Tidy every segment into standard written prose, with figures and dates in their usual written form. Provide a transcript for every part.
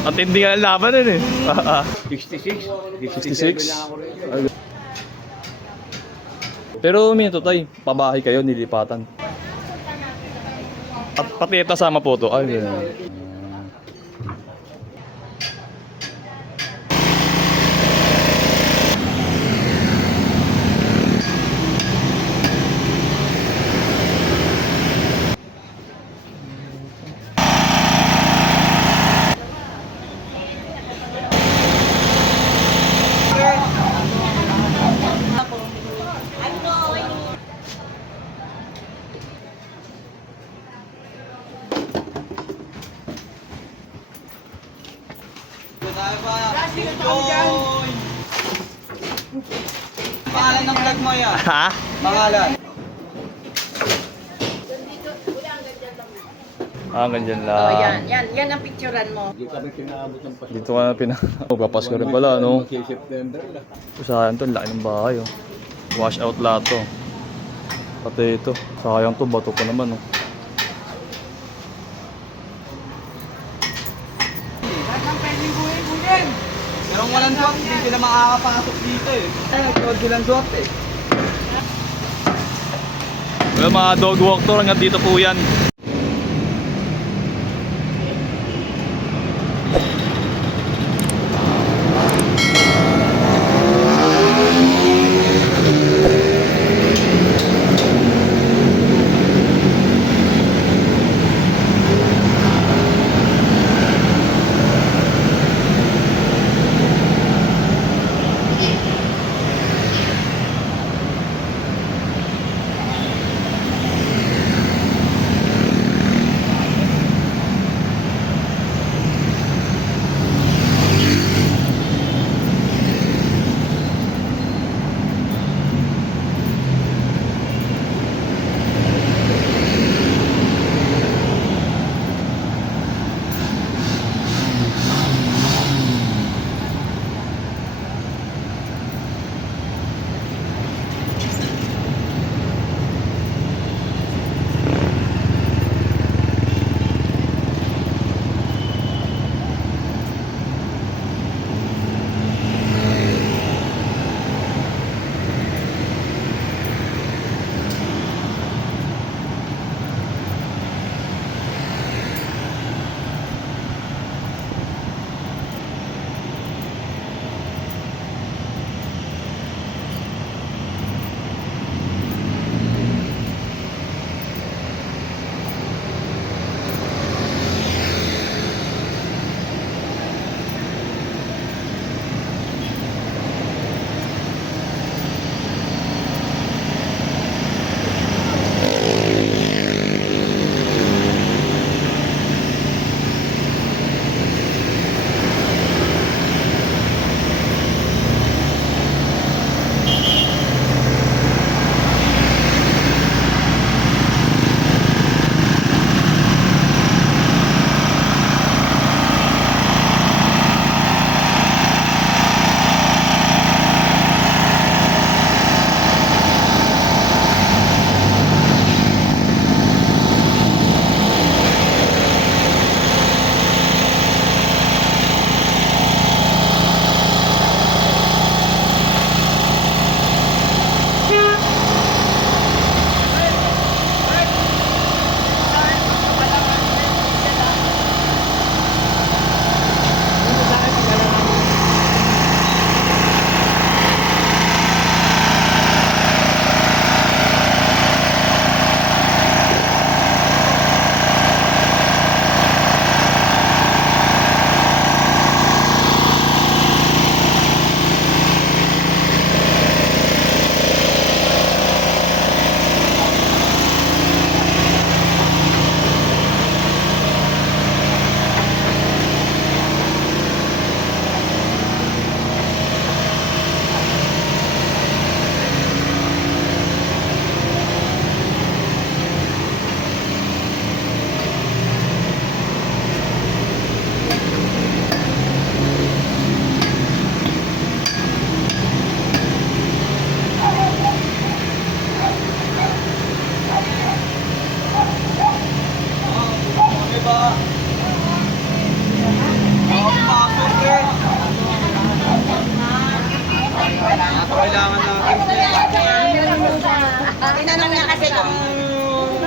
Ang tindi nga ng laban nun eh. 66. 66. Pero minto tay, pabahay kayo, nilipatan. At pati ito sama po to. Ay, ganun. Pangalan ng vlog mo yan? Ha? Pangalan? Ah, ganyan lang. Oh, yan ang picturean mo. Hindi kami pinaabot ng Pasko. Dito ka na Papasko rin pala, no? September na. Sayang to, laki ng bahay, oh. Wash out lahat to. Pati ito, sayang to, bato pa naman, oh. Pero kung walang swap, hindi sila makakapasok dito eh. Nagtawag silang swap eh. Well, mga dog walk tour, hanggang dito po yan.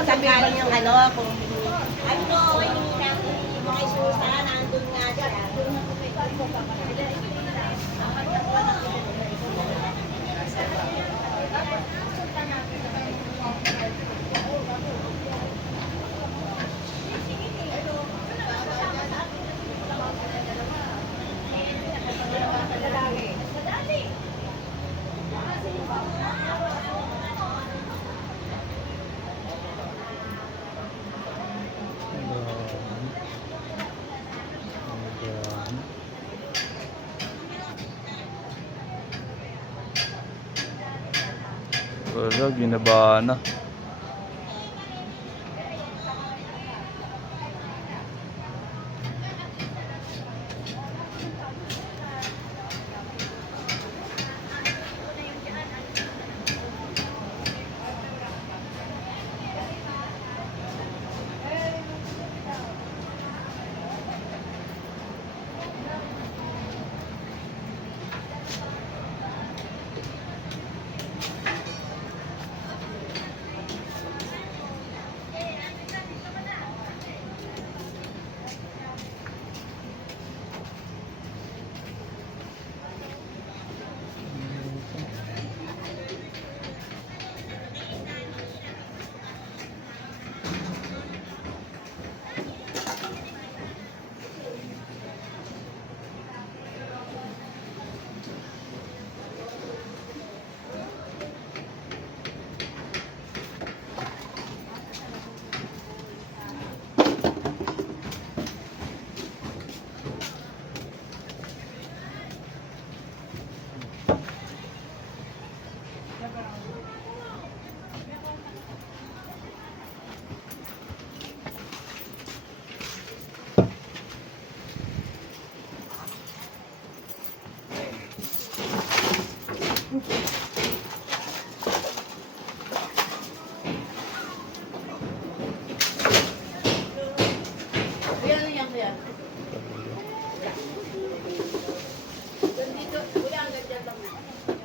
Saan galing yung ano, kung ano, yung mga isusa, nandun nga dyan. Wala, ginaba na.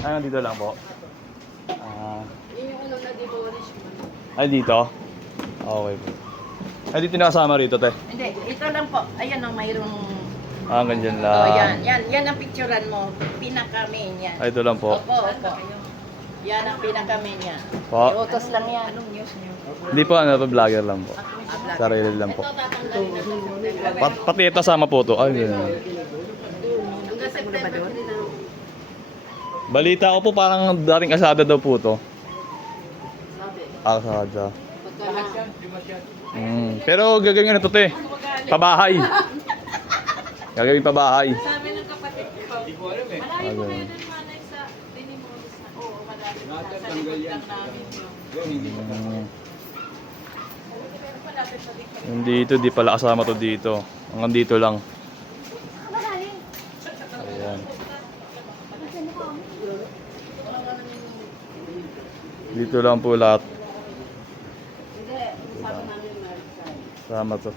Ah, dito lang po. Ah, Yun yung unang na-demolish mo. ay, dito? Okay po. Ay, dito nakasama rito, te. Hindi, ito lang po. Ayan o, mayroong... Ah, ganyan lang. Oh, yan ang picturean mo. Pinaka-main yan. Ay, ito lang po. Opo. Yan ang pinaka-main yan. Po. Iutos lang yan. Anong news nyo? Hindi po, ano po, vlogger lang po. Sarili lang po. Ito tatanggalin na ito. Pati ito sama po to. Ay, ganyan. Hanggang September din na. Balita ko po parang dating asada daw po to. Sabi. Asada. Pagka... Pero gagawin na to, te. Pabahay. Gagawin pabahay. Sabi ng kapatid ko. Hindi ko alam eh. Malayo po kayo ng manay sa dinimolis na. Oo, malapit na. Sa likod lang namin yun. Yun, hindi ko alam. Malapit sa likod. Hindi ito, di pala kasama to dito. Hanggang dito lang. Ayan. Dito lang po lahat. Hindi, sabi namin Marisay. Sama to.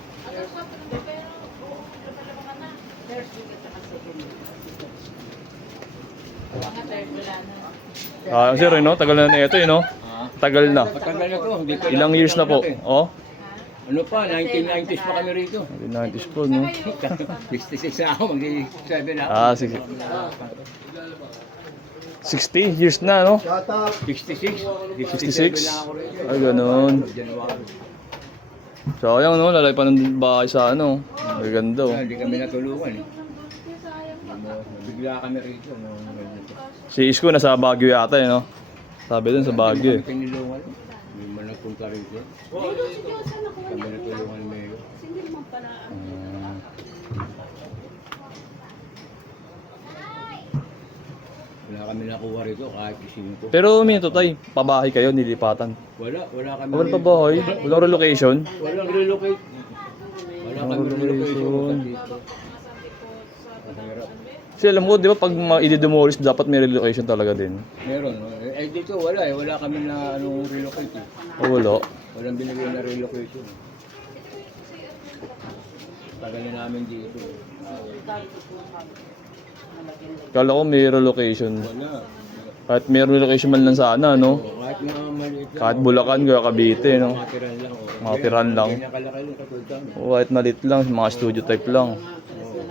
First week at saka second week. Mga third wala na. Ah, sir, no? Tagal na ito, no? Tagal na. Matagal na to. Hindi pa Ilang years na po? Oh? Ano pa, 1990s pa kami rito. 90s po, no? 66 ako, mag-67 ako. Ah, sige. 60 years na, no? 66? 66? na ako rito. Ay, ganun. January. Sayang, no? Lalay pa ng bahay sa ano. Maganda, oh. Hindi kami natulungan eh. Bigla kami rito. Si Isko nasa Baguio yata, eh, no? Sabi dun sa Baguio, eh. Hindi kami tinulungan. Hindi man nagpunta rito. Kami natulungan ni Mayo. Wala kami nakuha rito kahit isino ko. Pero minto tay, pabahay kayo, nilipatan. Wala kami. Walang pabahay, walang relocation. Walang relocate. Wala kami relocation. Dito. Ang hirap. Kasi alam ko, di ba pag i-demolish, dapat may relocation talaga din. Meron. Eh dito wala eh. Wala kami na anong relocate eh. O wala. Walang binigay na relocation. Tagal na namin dito. Kala ko may relocation. Wala. Kahit meron location man lang sana, no? Kahit mga maliit lang. Kahit Bulacan, kaya Cavite, no? Mga tiran lang. Mga tiran lang. Ganyan kalaki lang katulad kami. O kahit malit lang, mga studio type lang. Oo.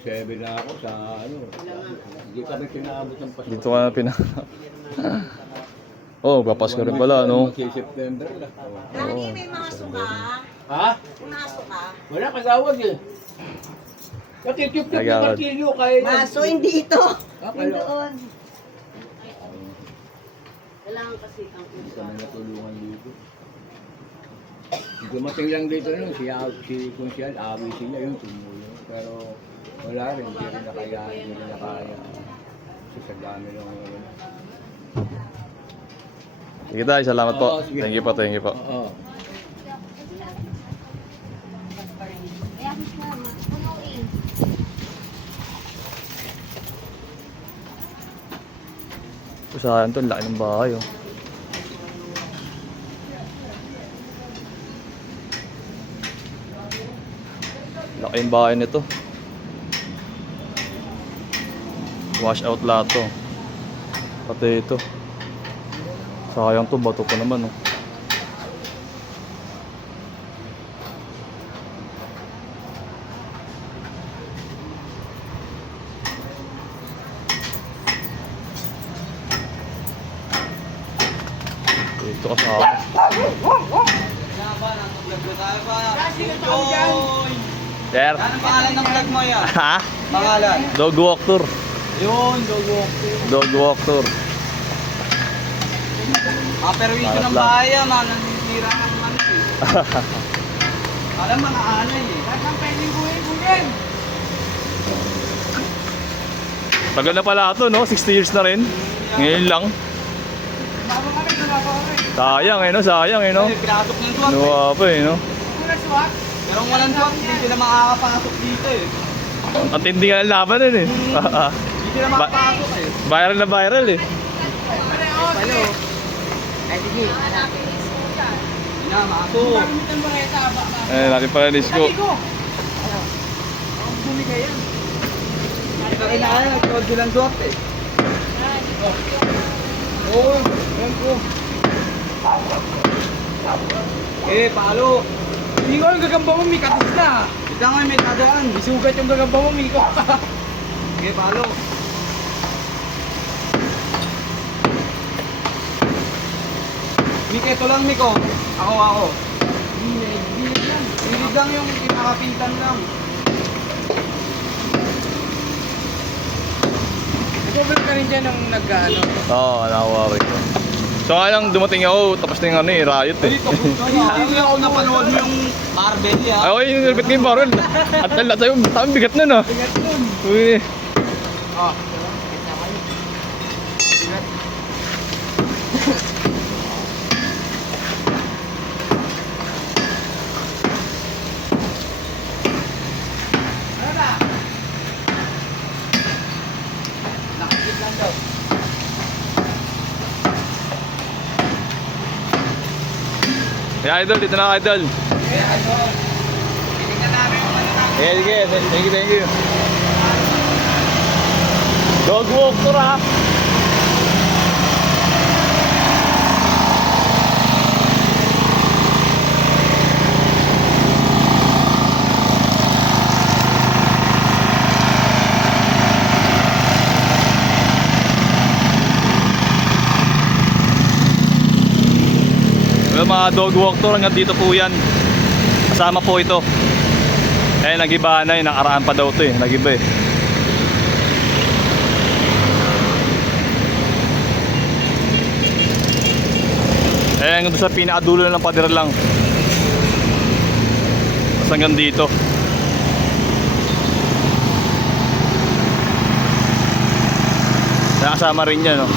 7 na ako sa ano. Hindi kami pinaabot ng Pasko. Dito ka na Oh, papas ka rin pala, no? September na. Lagi may mga suka. Ha? May mga suka. Wala kasawag eh. Nakikip-kip yung Nagawad. martilyo kaya na. Maso, hindi ito. Ah, Hindi kala- doon. Kailangan kasi ang Kami natulungan dito. Dumating lang dito nun, si Kunsyal, awi sila yun, tumulong. Pero wala rin, hindi rin nakaya, hindi rin nakaya. Kasi sa dami lang yun. Sige tayo, salamat po. Oo, sige. Thank you po, thank you po. Oo. Sayang to, laki ng bahay, oh. Laki yung bahay nito. Wash out lahat to. Pati ito. Sayang to, bato pa naman, oh. Ito kasama. Kaya ba, nag-vlog ko tayo ba? Joy! Sir. Ano ang pangalan ng vlog mo yan? Ha? Pangalan? Dog walk tour. Yun, Dog Walk. Dog walk tour. Pero video Pangalan ng lang. bahay yan, man. Nanisira ng ano eh. Alam mo, nakaanay eh. Lahat ng pwedeng buhay-buhay. Tagal na pala ito, no? 60 years na rin. Ngayon lang. Bago kami, bago kami. Sayang, eh, no? Sayang, eh, no? Ay, pinasok ng swat eh. Nuwa pa, eh, no? Wala swat? Pero kung walang swat, hindi sila makakapasok dito eh. Ang tindi nga ng laban nun, eh. Hindi sila makapasok eh. Viral na viral, eh. Paano? Ay, sige. Yan, masok. Eh, natin pala nisko. Ito kailangan, nag-code ko lang swat eh. Oo, yan ko. Palo. Hindi ko ang gagamba mo, Mika. Tapos na. Ito nga may dadaan. Isugat yung gagamba mo, Mika. Palo. Mik, ito lang, Miko. Ako. Hilig lang yung kinakapintan lang. Nag-over ka rin dyan nung nag-ano. Oo, nakawari ko. So nga lang dumating ako, tapos na yung ano, eh, riot, eh. Hindi ako napanood yung Marvel, ha? Ay, okay, yung nilipit ko yung barrel. At lahat sa'yo, tamang bigat nun, ah. Uy. Nakikip lang daw. Yeah, idol, dito na, idol. Tingnan namin yung ano namin. Yeah, sige, thank you, thank you. Dog walk tour, ha? Well, mga dog walk tour, hanggang dito po yan. Kasama po ito. Eh, nagiba na eh, nakaraan pa daw ito eh, nagiba eh. Eh, hanggang doon sa pinakadulo ng pader lang. Tapos hanggang dito. Kaya kasama rin yan, no?